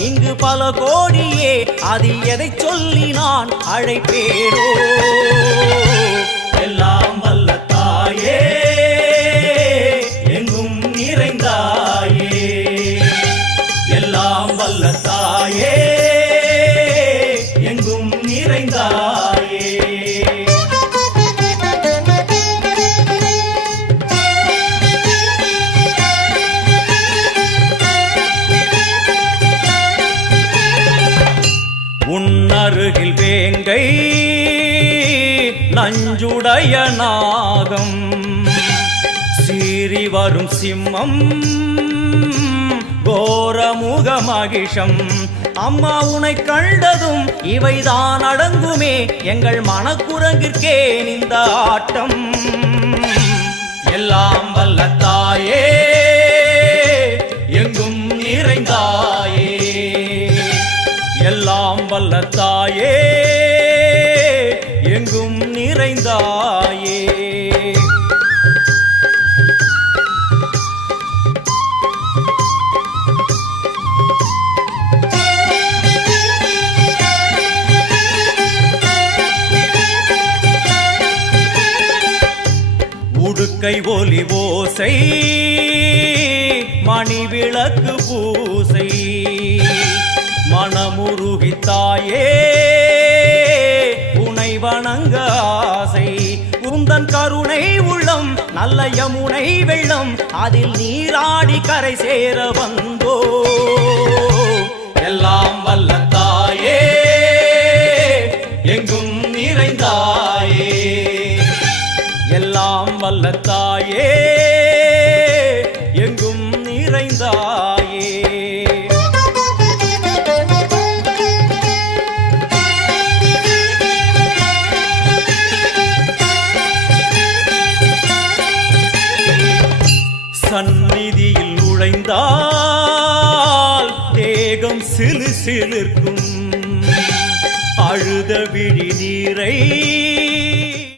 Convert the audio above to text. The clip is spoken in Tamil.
இங்கு பல கோடியே அதில் எதை சொல்லி நான் அழைப்பேனோ எல்லாம் வல்ல தாயே எங்கும் நிறைந்தாயே எல்லாம் வல்ல தாயே எங்கும் நிறைந்தாயே உன்னருகில் வேங்கை நஞ்சுடைய நாகம் சீறி வரும் சிம்மம் கோரமுக மகிஷம் அம்மா உனை கண்டதும் இவைதான் அடங்குமே எங்கள் மனக்குரங்கிற்கே இந்த ஆட்டம் எல்லாம் வல்ல தாயே எங்கும் நிறைந்தாயே எல்லாம் வல்ல தாயே எங்கும் நிறைந்தாயே உடுக்கை ஒலி ஓசை மணி விளக்கு பூசை மனமுருகி தாயே உனை வணங்க ஆசை உந்தன் கருணை உள்ளம் நல்ல யமுனை வெள்ளம் அதில் நீராடி கரை சேர வந்தோ எல்லாம் வல்ல தாயே எங்கும் நிறைந்தாயே எல்லாம் வல்ல தாயே எங்கும் நிறைந்தாயே சந்நிதியில் நுழைந்தால் தேகம் சிலு சிலிர்க்கும் அழுத விழி நீரை